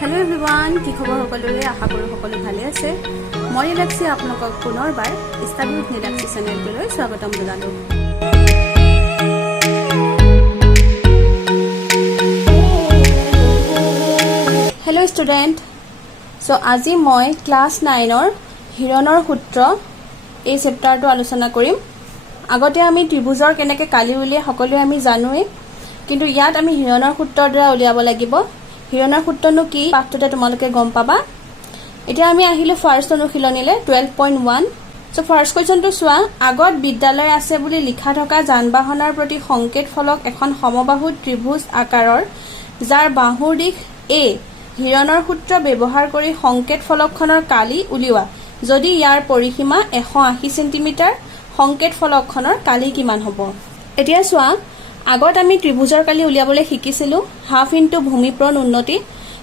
Hello everyone কি খবৰ সকলোৰে আশা কৰো সকলো ভালে আছে মই ৰিলাক্সি আপোনালোকক পুনৰবাৰ ষ্টাডি উইথ ৰিলাক্সি চেনেললৈ স্বাগতম জনালো হেল্ল' ষ্টুডেণ্ট সো আজি মই ক্লাস 9 ৰ হিৰণৰ সূত্ৰ এই চেপ্টাৰটো আলোচনা কৰিম আগতে আমি ত্ৰিভুজৰ কেনেকৈ কালি উলিয়াই সকলোৱে আমি জানোৱে কিন্তু ইয়াত আমি হিৰণৰ সূত্ৰৰ দ্বাৰা উলিয়াব লাগিব হিৰণৰ সূত্ৰনো কি পাঠটোতে তোমালোকে গম পাবা এতিয়া আমি আহিলো ফাৰ্স্ট অনুশীলনীলে 12.1 সো ফাৰ্স্ট কোৱেশ্চনটো চোৱা আগত বিদ্যালয় আছে বুলি লিখা থকা যানবাহনৰ প্ৰতি সংকেত ফলক এখন সমবাহু ত্ৰিভুজ আকাৰৰ যাৰ বাহুৰ দিশ এ হিৰণৰ সূত্ৰ ব্যৱহাৰ কৰি সংকেত ফলকখনৰ কালি উলিওৱা যদি ইয়াৰ পৰিসীমা 180 সেন্টিমিটাৰ সংকেত ফলকখনৰ কালি কিমান হ'ব এতিয়া চোৱা আগত আমি ত্ৰিভুজৰ কালি উলিয়াবলৈ শিকিছিলো হাফ ইনটু ভূমিপ্ৰণ উন্নতি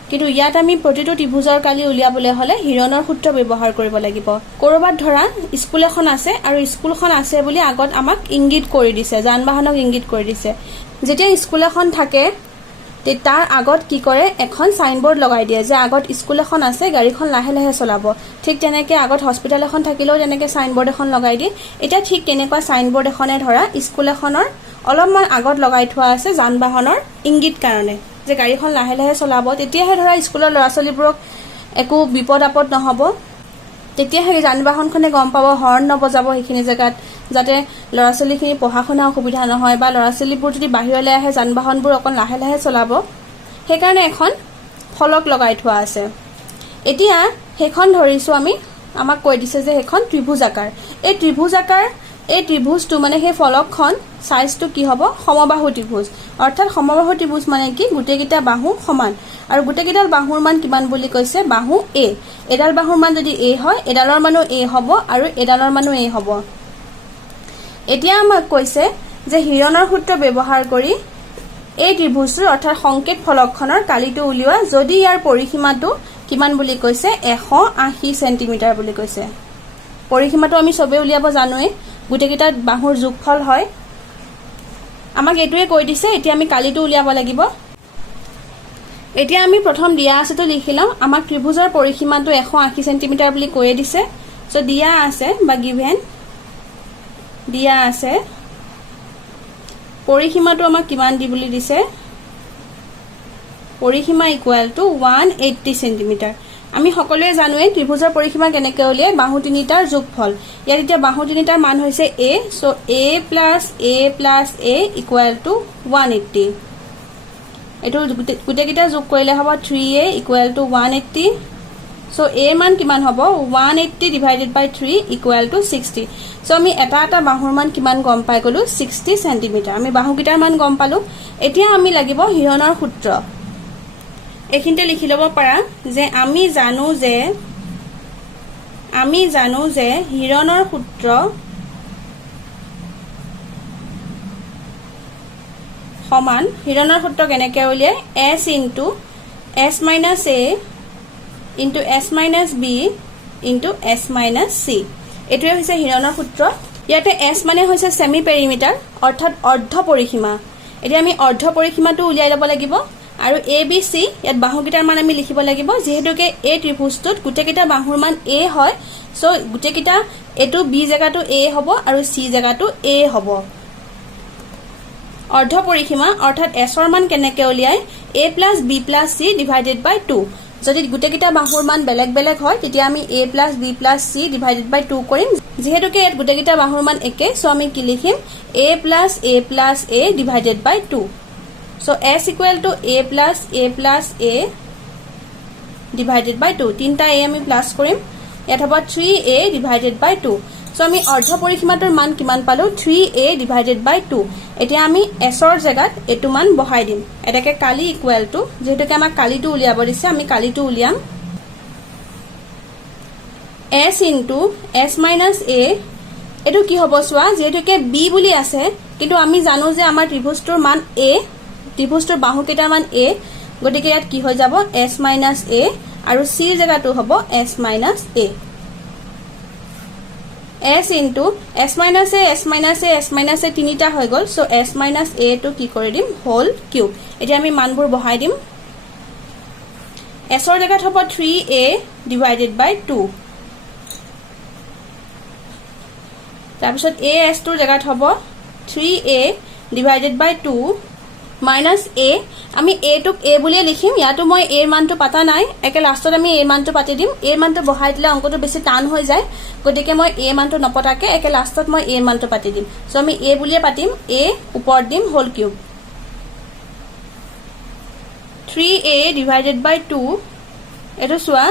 কিন্তু ইয়াত আমি প্ৰতিটো ত্ৰিভুজৰ কালি উলিয়াবলৈ হলে হিৰণৰ সূত্ৰ ব্যৱহাৰ কৰিব লাগিব কৰবাত ধৰা স্কুল এখন আছে আৰু স্কুলখন আছে বুলি আগত আমাক ইংগিত কৰি দিছে যানবাহনক ইংগিত কৰি দিছে যেতিয়া স্কুল এখন থাকে তে তাৰ আগত কি কৰে এখন সাইনবোৰ্ড লগাই দিয়ে যে আগত স্কুল এখন আছে গাড়ীখন লাহে লাহে চলাব ঠিক তেনেকৈ আগত হস্পিটেল এখন থাকিলেও তেনেকৈ সাইনবোৰ্ড এখন লগাই দিয়ে এটা ঠিক তেনেকুৱা সাইনবোৰ্ড এখনে ধৰা স্কুল এখনৰ অলপমান আগত লগাই থোৱা আছে যানবাহনৰ ইংগিত কাৰণে যে গাড়ীখন লাহে লাহে চলাব তেতিয়াহে ধৰা স্কুলৰ ল'ৰা ছোৱালীবোৰক একো বিপদ আপদ নহব তেতিয়াহে যানবাহনখনে গম পাব হৰ্ণ নবজাব এইখিনি জেগাত যাতে ল'ৰা ছোৱালীখিনি পঢ়া শুনা অসুবিধা নহয় বা ল'ৰা ছোৱালীবোৰ যদি বাহিৰলৈ আহে যানবাহনবোৰ অকণ লাহে লাহে চলাব সেইকাৰণে এখন ফলক লগাই থোৱা আছে এতিয়া সেইখন ধৰিছো আমি আমাক কৈ দিছে যে এখন ত্ৰিভুজ আকাৰ এই ত্ৰিভুজটো মানে সেই ফলকখন সাইজটো কি হ'ব সমবাহু ত্ৰিভুজ অৰ্থাৎ সমবাহু ত্ৰিভুজ মানে কি গুটেকিটা বাহু সমান আৰু গুটেকিটাল বাহুৰ মান কিমান বুলি কৈছে বাহু এ এডাল বাহুৰ মান যদি এ হয় এডালৰ মানো এ হ'ব আৰু এডালৰ মানো এ হ'ব এতিয়া আমাক কৈছে যে হিৰণৰ সূত্ৰ ব্যৱহাৰ কৰি এই ত্ৰিভুজটোৰ অৰ্থাৎ সংকেত ফলকখনৰ কালিটো উলিওৱা যদি ইয়াৰ পৰিসীমাটো কিমান বুলি কৈছে 180 সেন্টিমিটাৰ বুলি কৈছে পৰিসীমাটো আমি সবে উলিয়াব জানোৱে গুটেকিটা বাহুৰ যোগফল হয় আমাক এটোৱে কৈ দিছে এতিয়া আমি কালিটো উলিয়াব লাগিব এতিয়া আমি প্ৰথম দিয়া আছেটো লিখিলাম আমাক ত্ৰিভুজৰ পৰিসীমাটো 180 সেন্টিমিটাৰ বুলি কৈয়ে দিছে সো দিয়া আছে বা গিভেন দিয়া আছে পৰিসীমাটো আমাক কিমান দি বুলি দিছে পৰিসীমা ইকুৱেল টু 180 সেন্টিমিটাৰ আমি সকলোৱে জানোৱে ত্ৰিভুজৰ পৰিসীমা কেনেকৈ উলিয়াই বাহু তিনিটাৰ যোগফল ইয়াত এতিয়া বাহু তিনিটাৰ মান হৈছে a so a + a equal to 180 এটো গুটেকিটা যোগ কৰিলে হ'ব 3a equal to 180 so a মান কিমান হ'ব 180 divided by 3 equal to 60 so আমি এটা বাহুৰ মান কিমান গম পাই গলো 60 সেন্টিমিটাৰ আমি বাহুকিটাৰ মান গম পালো এতিয়া আমি লাগিব হিৰণৰ সূত্ৰ এখিনতে লিখি লব পাৰা যে আমি জানো যে হিৰণৰ সূত্ৰ সমান হিৰণৰ সূত্ৰ কেনেকৈ উলিয়াই s into s minus a into s minus b into s minus c এটোৱে হৈছে হিৰণৰ সূত্ৰ ইয়াতে s মানে হৈছে সেমি পেৰিমিটাৰ অৰ্থাৎ অৰ্ধ পৰিসীমা এতিয়া আমি অৰ্ধ পৰিসীমাটো উলিয়াই ল'ব লাগিব আৰু a b c ইয়াত বাহুকিটাৰ মান আমি লিখিব লাগিব যেহেতুকে a ত্ৰিভুজটোত গুটেকিটা বাহুৰ মান a হয় সো গুটেকিটা এটো b জায়গাটো a হ'ব আৰু c জায়গাটো a হ'ব অৰ্ধ পৰিসীমা অৰ্থাৎ s ৰ মান কেনেকৈ উলিয়াই a + b + c divided by 2 যদি গুটেকিটা বাহুৰ মান বেলেগ বেলেগ হয় তেতিয়া আমি a + b + c divided by 2 কৰিম যেহেতুকে ইয়াত গুটেকিটা বাহুৰ মান একে সো আমি কি লিখিম a + a divided by 2 so s equal to a plus a divided by 2 তিনটা a আমি প্লাস কৰিম ইয়াত হ'ব 3a divided by 2 so আমি অৰ্ধ পৰিসীমাটোৰ মান কিমান পালো 3a divided by 2 এতিয়া আমি s ৰ জায়গাত এটো মান বহাই দিম এটাকে কালি ইকুৱেল টু যেহেতুকে আমাক কালিটো উলিয়াব দিছে আমি কালিটো উলিয়াম s into s minus a এটো কি হ'ব সোৱা যেহেতুকে b বুলি আছে কিন্তু আমি জানো যে আমাৰ ত্ৰিভুজটোৰ মান a ত্ৰিভুজটোৰ বাহুকেইটাৰ মান a গতিকে ইয়াত কি হৈ যাব s minus a আৰু c জায়গাটো হ'ব s minus a s into s minus a তিনিটা হৈ গল সো s minus a টো কি কৰি দিম হোল কিউব এতিয়া আমি মানবোৰ বহাই দিম এছৰ জেগাত হ'ব 3a ডিভাইডেড বাই 2 তাৰপিছত as টোৰ জেগাত হ'ব 3a divided by 2 minus a আমি a টোক a বুলিয়ে লিখিম ইয়াতো মই a ৰ মানটো পাতা নাই একে লাষ্টত আমি a মানটো পাতি দিম a মানটো বহাই দিলে অংকটো বেছি টান হৈ যায় গতিকে মই a মানটো নপতাকে একে লাষ্টত মই a মানটো পাতি দিম সো আমি a বুলিয়ে পাতিম a ওপৰত দিম whole cube 3a divided by 2 এটো সোয়া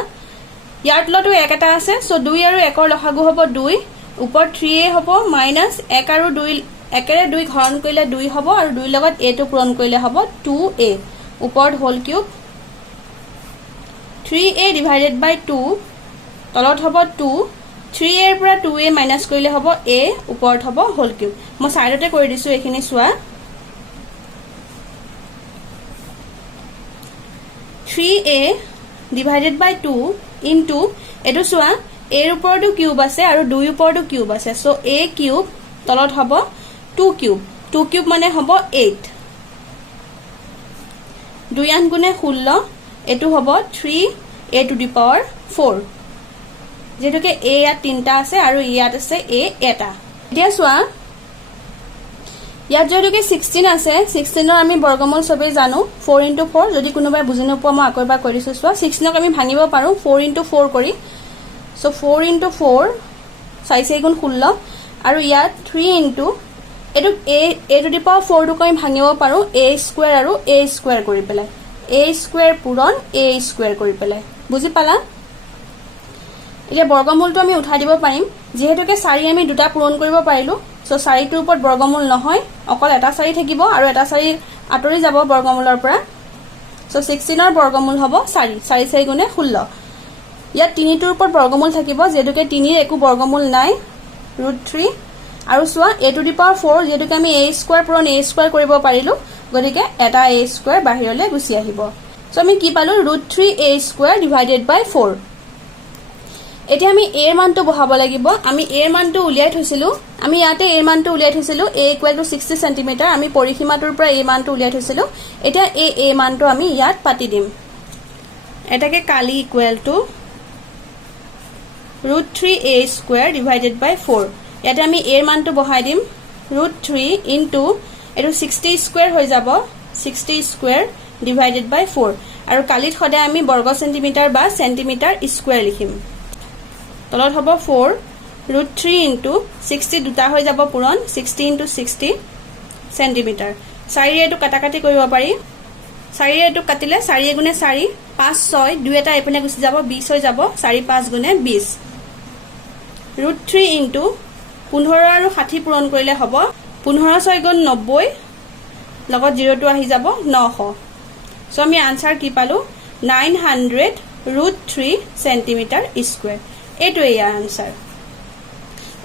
ইয়াৰ তলতো 1 এটা আছে সো 2 আৰু 1 ৰ লসাগু হ'ব 2 ওপৰত 3a হ'ব মাইনাছ 1 আৰু 2 একেৰে 2 ঘৰণ কৰিলে 2 হ'ব আৰু 2 লগত a টো পূৰণ কৰিলে হ'ব 2a ওপৰত whole cube 3a divided by 2 তলত হ'ব 2 3a ৰ পৰা 2a মাইনাছ কৰিলে হ'ব a ওপৰত হ'ব হোল কিউব মই সাইডতে কৰি দিছো এখিনি সোয়া 3a ডিভাইডেড বাই 2 ইনটু এটো সোয়া a ৰ ওপৰটো কিউব আছে আৰু 2 ৰ ওপৰটো কিউব আছে সো a কিউব তলত হ'ব 2 কিউব মানে হ'ব 8 2 আন গুণে 16 এটো হ'ব 3a টু দি পাৱাৰ 4 যেটোকে a ইয়াত তিনটা আছে আৰু ইয়াত আছে a এটা এতিয়া সোয়া ইয়াত যেটোকে 16 আছে 16 ৰ আমি বৰ্গমূল সবেই জানো 4 * 4 যদি কোনোবাই বুজি নপোৱা মই আকৌ এবাৰ কৰি দিছো সোয়া 16 ক আমি ভাঙিব পাৰো 4 * 4 কৰি সো 4 * 4 4 গুণ 16 আৰু ইয়াত 3 ইনটু এটো a টু দি পাৱাৰ 4 টো আমি ভাঙিব পাৰো a স্কয়াৰ আৰু a স্কয়াৰ কৰি পেলাই a স্কয়াৰ পূৰণ a স্কয়াৰ কৰি পেলাই বুজি পালা এতিয়া বৰ্গমূলটো আমি উঠাই দিব পাৰিম যেহেতুকে 4 আমি দুটা পূৰণ কৰিব পাৰিলো সো 4 টোৰ ওপৰত বৰ্গমূল নহয় অকল এটা 4 থাকিব আৰু এটা 4 আতৰি যাব বৰ্গমূলৰ পৰা সো 16 ৰ বৰ্গমূল হ'ব 4 4 গুণে 16 ইয়াত 3 টোৰ ওপৰত বৰ্গমূল থাকিব যেহেতুকে 3 ৰ একো বৰ্গমূল নাই √3 আৰু সোয়া a টু দি পাৱাৰ 4 যেহেতুকে আমি a স্কয়াৰ পূৰণ a স্কয়াৰ কৰিব পাৰিলো গতিকে এটা a স্কয়াৰ বাহিৰলৈ গুচি আহিব সো আমি কি পালো √3a স্কয়াৰ ডিভাইডেড বাই 4 এতিয়া আমি a ৰ মানটো বহাব লাগিব আমি a ৰ মানটো উলিয়াই থৈছিলো আমি ইয়াতে a ৰ মানটো উলিয়াই থৈছিলো a = 60 cm আমি পৰিসীমাটোৰ পৰা a মানটো উলিয়াই থৈছিলো এতিয়া a মানটো আমি ইয়াত পাতি দিম এটাকে কালি equal to √3a square divided by 4 ইয়াতে আমি a ৰ মানটো বহাই দিম √3 ইনটু এটো 60 স্কয়াৰ হৈ যাব 60 স্কয়াৰ ডিভাইডেড বাই 4 আৰু কালিত সদায় আমি বৰ্গ সেন্টিমিটাৰ বা সেন্টিমিটাৰ স্কয়াৰ লিখিম তলত হ'ব 4 √3 ইনটু 60 দুটা হৈ যাব পূৰণ 60 ইনটু 60 সেন্টিমিটাৰ 4 এটো কাটাকাটি কৰিব পাৰি 4 এটো কাটিলে 4 গুণে 4 5 6 দুই এটা এপিনে গুচি যাব 20 হৈ যাব 4 5 গুণে 20 √3 ইনটু 15 আৰু 60 পূৰণ কৰিলে হ'ব 15 6 গুণ 90 লগত 0 টো আহি যাব 900 সো আমি আনসাৰ কি পালো 900 √3 সেন্টিমিটাৰ স্কয়াৰ এটো ইয়াৰ আনসাৰ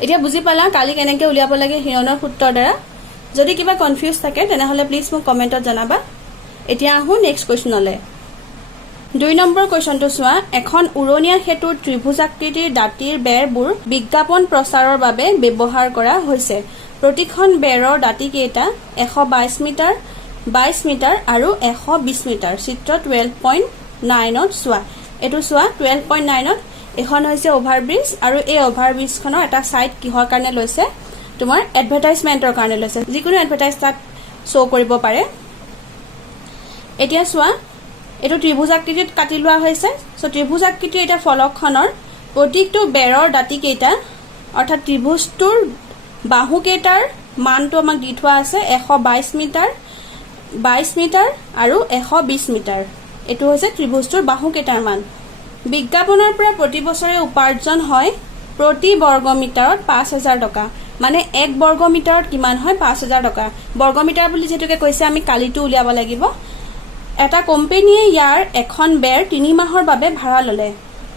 এতিয়া বুজি পালা কালি কেনেকৈ উলিয়াব লাগে হিৰনৰ সূত্ৰৰ দ্বাৰা যদি কিবা কনফিউজ থাকে তেনেহলে প্লিজ মোক কমেন্টত জনাবা এতিয়া আহো নেক্সট কোৱেশ্চনলে 2 নম্বৰ কোৱেশ্চনটো চোৱা এখন উৰণীয়া হেতুৰ ত্ৰিভুজাকৃতিৰ দাঁতিৰ বেৰবোৰ বিজ্ঞাপন প্ৰচাৰৰ বাবে ব্যৱহাৰ কৰা হৈছে প্ৰতিখন বেৰৰ দাঁতি কেইটা 122 মিটাৰ 22 মিটাৰ আৰু 120 মিটাৰ চিত্ৰ 12.9 ত চোৱা এটো চোৱা 12.9 ত এখন হৈছে ওভাৰব্ৰিজ আৰু এই ওভাৰব্ৰিজখনৰ এটা সাইড কিহৰ কাৰণে লৈছে তোমাৰ এডভাৰটাইজমেন্টৰ কাৰণে লৈছে যিকোনো এডভাৰটাইজ তাত শো কৰিব পাৰে এতিয়া চোৱা এটো ত্ৰিভুজাকৃতিত কাটি লোৱা হৈছে সো ত্ৰিভুজাকৃতিৰ এটা ফলকখনৰ প্ৰতিটো বেৰৰ দাঁতি কেইটা অৰ্থাৎ ত্ৰিভুজটোৰ বাহু কেইটাৰ মানটো আমাক দি থোৱা আছে 122 মিটাৰ 22 মিটাৰ আৰু 120 মিটাৰ এটো হৈছে ত্ৰিভুজটোৰ বাহু কেইটাৰ মান বিজ্ঞাপনৰ পৰা প্ৰতি বছৰে উপাৰ্জন হয় প্ৰতি বৰ্গ মিটাৰত 5000 টকা মানে 1 বৰ্গ মিটাৰত কিমান হয় 5000 টকা বৰ্গ মিটাৰ বুলি যেটোকে কৈছে আমি কালিটো উলিয়াব লাগিব এটা কোম্পানীয়ে ইয়াৰ এখন বেৰ 3 মাহৰ বাবে ভাড়া ললে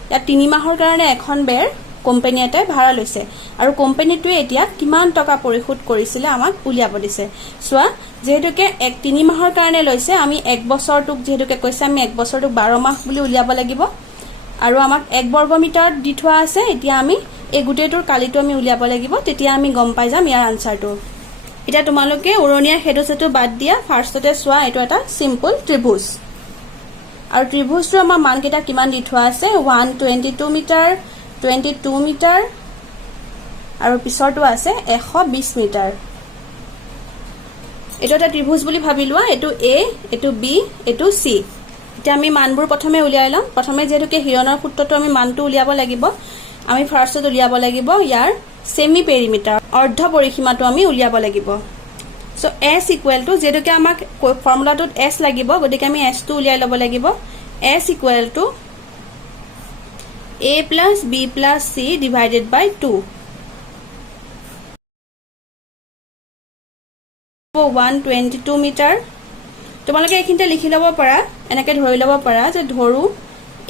ইয়াত 3 মাহৰ কাৰণে এখন বেৰ কোম্পানী এটাই ভাড়া লৈছে আৰু কোম্পানীটোৱে এতিয়া কিমান টকা পৰিশোধ কৰিছিলে আমাক উলিয়াব দিছে সোৱা যেহেতুকে 3 মাহৰ কাৰণে লৈছে আমি 1 বছৰটোক যেহেতুকে কৈছে আমি 1 বছৰটোক 12 মাহ বুলি উলিয়াব লাগিব আৰু আমাক 1 বৰ্গ মিটাৰ দি থোৱা আছে এতিয়া আমি এই গুটেটোৰ কালিটো আমি উলিয়াব লাগিব তেতিয়া আমি গম পাই যাম ইয়াৰ আনসাৰটো এটা তোমালোকে উৰণীয়া হেতু সেতু বাদ দিয়া ফাৰ্ষ্টতে চোৱা এটো এটা সিম্পল ত্ৰিভুজ আৰু ত্ৰিভুজটো আমাৰ মানকেইটা কিমান দি থোৱা আছে 122 মিটাৰ 22 মিটাৰ আৰু পিছৰটো আছে 120 মিটাৰ এটো এটা ত্ৰিভুজ বুলি ভাবি লোৱা এটো A এটো B এটো C এতিয়া আমি মানবোৰ প্ৰথমে উলিয়াই লম প্ৰথমে যেহেতুকে হিৰণৰ সূত্ৰটো আমি মানটো উলিয়াব লাগিব আমি ফাৰ্ষ্টত উলিয়াব লাগিব ইয়াৰ সেমি পেৰিমিটাৰ অৰ্ধ পৰিসীমাটো আমি উলিয়াব লাগিব সো s ইকুৱেল টু যেহেতুকে আমাক ফৰ্মুলাটোত s লাগিব গতিকে আমি s টো উলিয়াই লব লাগিব s equal to a plus b plus c divided by 2 122 metre তোমালোকে এইখিনতে লিখি লব পাৰা এনেকে ধৰি লব পাৰা যে ধৰু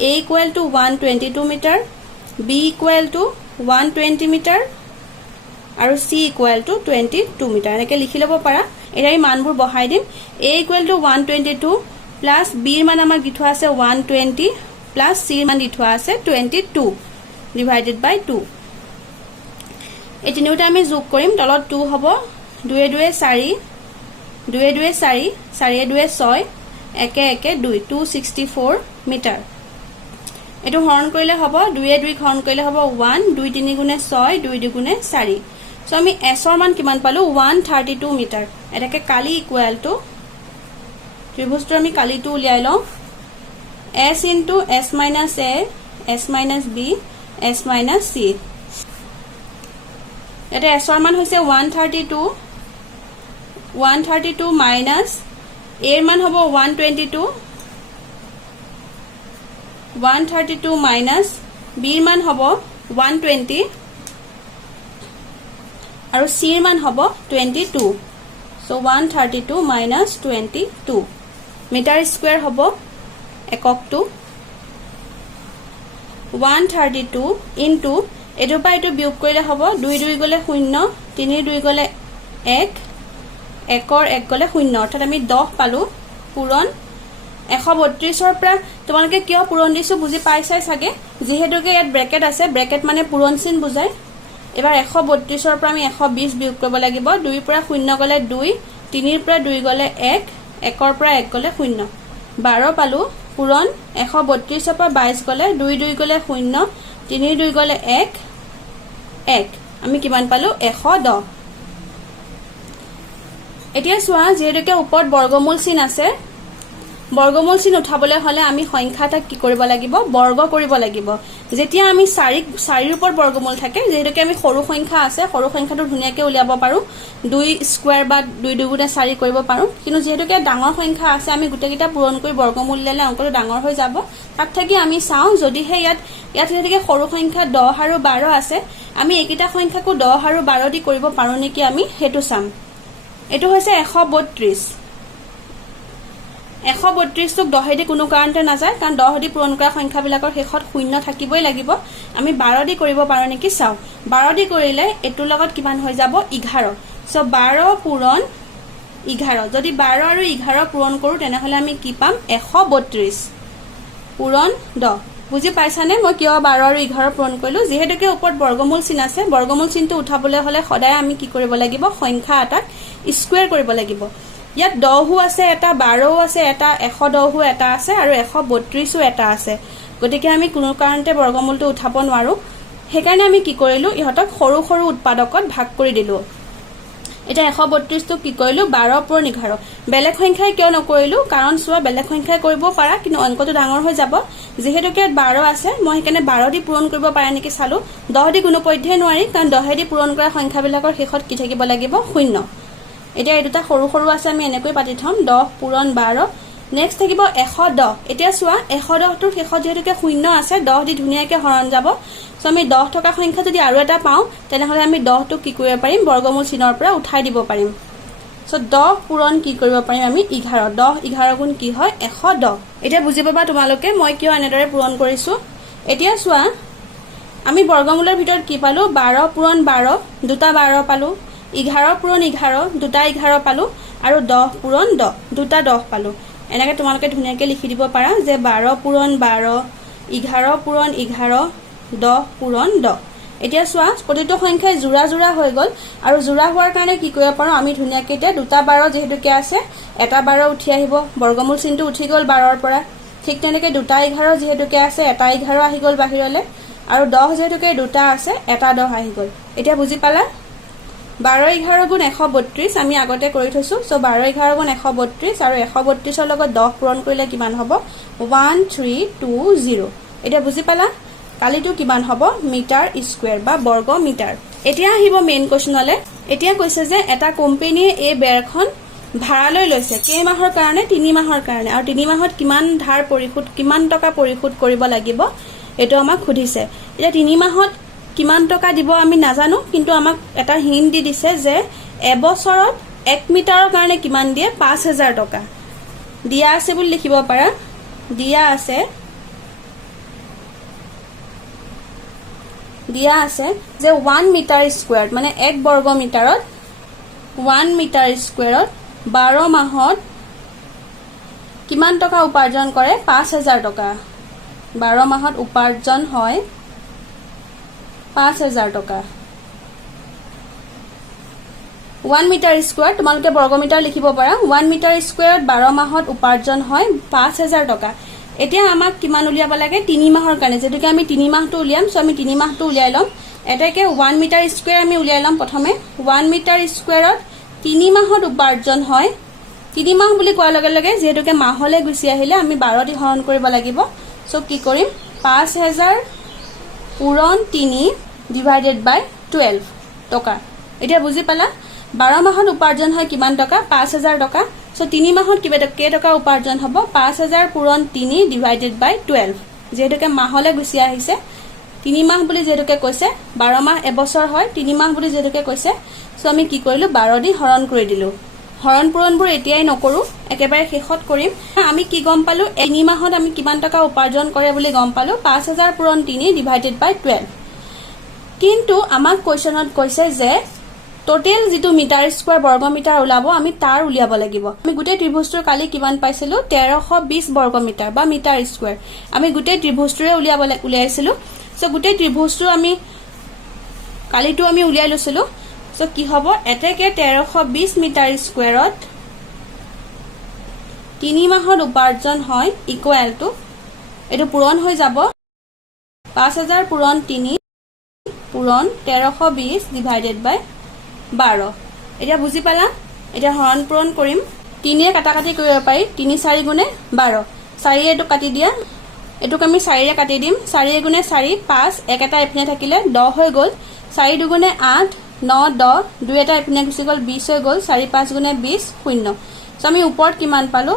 a equal to 122 metre b equal to 120 metre আৰু c equal to 22 মিটাৰ এনেকে লিখি লব পাৰা এৰা এই মানবোৰ বহাই দিম a equal to 122 plus b ৰ মান আমাক দি থোৱা আছে 120 plus c ৰ মান দি থোৱা আছে 22 divided by 2 এই তিনিটা আমি যোগ কৰিম তলত 2 হ'ব 2 2 4 2 2 4 4 2 6 1 1 2 264 মিটাৰ এটো হৰণ কৰিলে হ'ব 2 2 হৰণ কৰিলে হ'ব 1 2 3 গুণে 6 2 2 গুণে 4 সো আমি s ৰ মান কিমান পালো 132 মিটাৰ এটাকে কালি ইকুৱেল টু ত্ৰিভুজটো আমি কালিটো উলিয়াই লওঁ s into s minus a s minus b s minus c এটা s ৰ মান হৈছে 132 minus a ৰ মান হ'ব 122 minus b ৰ মান হ'ব 120 আৰু c ৰ মান হ'ব 22 so 132 minus 22 মিটাৰ স্কয়াৰ হ'ব এককটো 132 into এটো পাই এটো বিয়োগ কৰিলে হ'ব 2 2 গলে 0 3 2 গলে 1 1 ৰ 1 গলে 0 অৰ্থাৎ আমি 10 পালো পূৰণ 132 ৰ পৰা তোমালোকে কিয় পূৰণ দিছো বুজি পাইছাই সাগে যেহেতুকে ইয়াত ব্ৰেকেট আছে ব্ৰেকেট মানে পূৰণ চিন বুজায় এবাৰ 132 ৰ পৰা আমি 120 বিয়োগ কৰিব লাগিব 2 ৰ পৰা 0 গলে 2 3 ৰ পৰা 2 গলে 1 1 ৰ পৰা 1 গলে 0 12 পালো পূৰণ 132 ৰ পৰা 22 গলে 2 2 গলে 0 3 2 গলে 1 1 আমি কিমান পালো 110 এতিয়া সোৱা যেহেতুকে ওপৰত বৰ্গমূল চিন আছে বৰ্গমূল চিন উঠাবলৈ হলে আমি সংখ্যাটা কি কৰিব লাগিব বৰ্গ কৰিব লাগিব যেতিয়া আমি 4 ৰ ওপৰত বৰ্গমূল থাকে যেহেতুকে আমি সৰু সংখ্যা আছে সৰু সংখ্যাটো ধুনিয়াকে উলিয়াব পাৰো 2 স্কয়াৰ বা 2 2 গুণে 4 কৰিব পাৰো কিন্তু যেহেতুকে ডাঙৰ সংখ্যা আছে আমি গুটেকিটা পূৰণ কৰি বৰ্গমূল ললে অংকটো ডাঙৰ হৈ যাব তাত থাকি আমি চাও যদি হে ইয়াত যেহেতুকে সৰু সংখ্যা 10 আৰু 12 আছে আমি একিটা সংখ্যাকো 10 আৰু 12 দি কৰিব পাৰো নেকি আমি হেতু চাম এটো হৈছে 132 132 ক 10 দি কোনো কাৰণতে না যায় কাৰণ 10 দি পূৰণ কৰা সংখ্যা বিলাকৰ শেষত শূন্য থাকিবই লাগিব আমি 12 দি কৰিব পাৰো নেকি চাও 12 দি কৰিলে এটোৰ লগত কিমান হৈ যাব 11 সো 12 পূৰণ 11 যদি 12 আৰু 11 পূৰণ কৰো তেনে হলে আমি কি পাম 132 পূৰণ 10 বুজি পাইছানে মই কিয় 12 আৰু 11 পূৰণ কৰিলো যেহেতুকে ওপৰত বৰ্গমূল চিন আছে বৰ্গমূল চিনটো উঠাবলৈ হলে সদায় আমি কি কৰিব লাগিব সংখ্যা এটাক স্কয়াৰ কৰিব লাগিব ইয়াত 10 আছে এটা 12 আছে এটা 110 এটা আছে আৰু 132 এটা আছে গতিকে আমি কোনো কাৰণতে বৰ্গমূলটো উঠাব নোৱাৰো হেকাৰণে আমি কি কৰিলো ইহতক সৰু সৰু উৎপাদকত ভাগ কৰি দিলো এটা 132 টো কি কৰিলো 12 পূৰণ 11 বেলেগ সংখ্যাই কিয় নকৰিলো কাৰণ সোৱা বেলেগ সংখ্যাই কৰিব পাৰা কিন্তু অংকটো ডাঙৰ হৈ যাব যেহেতুকে 12 আছে মই হেকাৰণে 12 দি পূৰণ কৰিব পাৰা নেকি চালো 10 দি কোনো পধ্যে নোৱাৰি কাৰণ 10 দি পূৰণ কৰা সংখ্যাবিলাকৰ শেষত কি থাকিব লাগিব 0 এতিয়া এই দুটা সৰু সৰু আছে আমি এনেকৈ পাতি থম 10 পূৰণ 12 নেক্সট থাকিব 110 এতিয়া সোৱা 110 টোৰ শেষত যেহেতুকে 0 আছে 10 দি ধুনিয়াকে হৰণ যাব সো আমি 10 থকা সংখ্যা যদি আৰু এটা পাও তেনে হলে আমি 10 টো কি কৰিব পাৰিম বৰ্গমূল চিনৰ পৰা উঠাই দিব পাৰিম সো 10 পূৰণ কি কৰিব পাৰিম আমি 11 10 11 গুণ কি হয় 110 এতিয়া বুজি পাবা তোমালোকে মই কিয় এনেদৰে পূৰণ কৰিছো এতিয়া সোৱা আমি বৰ্গমূলৰ ভিতৰত কি পালো 12 পূৰণ 12 দুটা 12 পালো 11 পূৰণ 11 দুটা 11 পালো আৰু 10 পূৰণ 10 দুটা 10 পালো এনেকে তোমালোকে ধুনিয়াকে লিখি দিব পাৰা যে 12 পূৰণ 12 11 পূৰণ 11 10 পূৰণ 10 এতিয়া সোৱা প্ৰতিটো সংখ্যাই জোৰা জোৰা হৈ গল আৰু জোৰা হোৱাৰ কাৰণে কি কৰিব পাৰো আমি ধুনিয়াকে এটা দুটা 12 যেহেতুকে আছে এটা 12 উঠি আহিব বৰ্গমূল চিনটো উঠি গল 12 ৰ পৰা ঠিক তেনেকৈ 2টা 11 যেহেতুকে আছে, এটা 11 আহি গ'ল বাহিৰলৈ, আৰু 10 যেহেতুকে 2টা আছে, এটা 10 আহি গ'ল। এতিয়া বুজি পালা? 12 11 গুণ 132 আমি আগতে কৰি থৈছো। সো 12 11 গুণ 132 আৰু 132ৰ লগত 10 পূৰণ কৰিলে কিমান হ'ব? 1320। এতিয়া বুজি পালা? কালিটো কিমান হ'ব? মিটাৰ স্কুৱেৰ বা বৰ্গ মিটাৰ। এতিয়া আহিব মেইন কোৱেশ্চনলে। এতিয়া কৈছে যে এটা কোম্পানীয়ে এই বেৰখন ভাড়ালৈ লৈছে কেই মাহৰ কাৰণে? 3 মাহৰ কাৰণে। আৰু 3 মাহত কিমান টকা পৰিশোধ কৰিব লাগিব এইটো আমাক সুধিছে। এতিয়া 3 মাহত কিমান টকা দিব আমি নাজানো, কিন্তু আমাক এটা হিন্ট দি দিছে যে এবছৰত 1 মিটাৰৰ কাৰণে কিমান দিয়ে? 5000 টকা দিয়া আছে বুলি লিখিব পাৰা। দিয়া আছে যে 1 মিটাৰ স্কুৱেৰ মানে 1 বৰ্গ মিটাৰত 1 মিটাৰ স্কুৱেৰত 12 মাহত কিমান টকা উপাৰ্জন কৰে? 5000 টকা। 12 মাহত উপাৰ্জন হয় 5000 টকা। 1 মিটাৰ স্কুৱেৰ তোমালোকে বৰ্গ মিটাৰ লিখিব পাৰা। 1 মিটাৰ স্কুৱেৰত 12 মাহত উপাৰ্জন হয় 5000 টকা। এতিয়া আমাক কিমান উলিয়াব লাগে? 3 মাহৰ কাৰণে। যেতুকে আমি 3 মাহটো উলিয়াম, সো আমি 3 মাহটো উলিয়াই লম। এটাকে 1 মিটাৰ স্কুৱেৰ আমি উলিয়াই লম প্ৰথমে। 1 মিটাৰ স্কুৱেৰত 3 মাহত উপাৰ্জন হয়। 3 মাহ বুলি কোৱাৰ লগে লগে যেতুকে মাহলৈ গুচি আহিলে আমি 12 দি হৰণ কৰিব লাগিব। সো কি কৰিম? 5000 পূৰণ 3 ডিভাইডেড বাই 12 টকা। এতিয়া বুজি পালা? 12 মাহত উপাৰ্জন হয় কিমান টকা? 5000 টকা। সো 3 মাহত কেই টকা উপাৰ্জন হ'ব? 5000 পূৰণ 3 ডিভাইডেড বাই 12। যেহেতুকে মাহলৈ গুচি আহিছে, 3 মাহ বুলি যেহেতুকে কৈছে, 12 মাহ এবছৰ হয়, 3 মাহ বুলি যেহেতুকে কৈছে, সো আমি কি কৰিলো? 12 দি হৰণ কৰি দিলো। হৰণ পূৰণবোৰ এতিয়াই নকৰো, একেবাৰে শেষত কৰিম। আমি কি গম পালো? 3 মাহত আমি কিমান টকা উপাৰ্জন কৰে বুলি গম পালো? 5000 পূৰণ 3 ডিভাইডেড বাই 12। কিন্তু আমাক কোৱেশ্চনত কৈছে যে টোটেল যিটো মিটাৰ স্কুৱেৰ বৰ্গ মিটাৰ ওলাব আমি তাৰ উলিয়াব লাগিব। আমি গোটেই ত্ৰিভুজটোৰ কালি কিমান পাইছিলো? 1320 বৰ্গ মিটাৰ বা মিটাৰ স্কুৱেৰ। আমি গোটেই ত্ৰিভুজটোৰে উলিয়াইছিলো। সো গোটেই ত্ৰিভুজটো আমি কালিটো আমি উলিয়াই লৈছিলো। সো কি হ'ব? এতেকে 1320 মিটাৰ স্কুৱেৰত 3 মাহত উপাৰ্জন হয় ইকুৱেল টু এইটো পূৰণ হৈ যাব 5000 পূৰণ 3 পূৰণ 1320 ডিভাইডেড বাই 12। এতিয়া বুজি পালা? এতিয়া হৰণ পূৰণ কৰিম। 3 কাটাকাটি কৰিব পাৰি। 3 4 গুণে 12। 4 এইটো কাটি দিয়া, এইটোক আমি 4 কাটি দিম। 4 গুণে 4 5, 1 এটা এপিনে থাকিলে 10 হৈ গ'ল। 4 দুগুণে 8 9 10, 2 এটা এপিনে গুচি গ'ল 20 হৈ গ'ল। 4 5 গুণে 20 0। সো আমি ওপৰত কিমান পালো?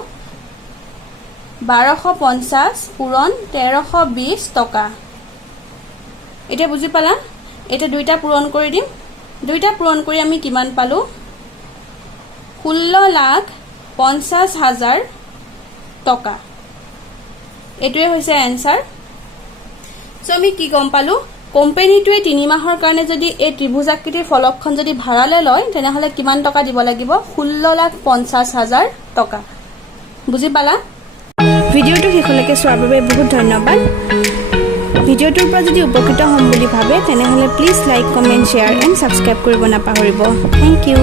1250 পূৰণ 1320 টকা। এতিয়া বুজি পালা? এতিয়া 2টা পূৰণ কৰি দিম। 2টা পূৰণ কৰি আমি কিমান পালো? 16,50,000 টকা। এইটোৱে হৈছে এনসাৰ। সো আমি কি গম পালো? কোম্পানীটোৱে 3 মাহৰ কাৰণে যদি এই ত্ৰিভুজাকৃতিৰ ফলকখন যদি ভাড়ালৈ লয় তেনেহলে কিমান টকা দিব লাগিব? 16,50,000 টকা। বুজি পালা? ভিডিঅ'টো শেষলৈকে চোৱাৰ বাবে বহুত ধন্যবাদ। ভিডিঅ'টোৰ পৰা যদি উপকৃত হ'ম বুলি ভাবে তেনেহলে please like, comment, share and subscribe কৰিব নাপাহৰিব। Thank U.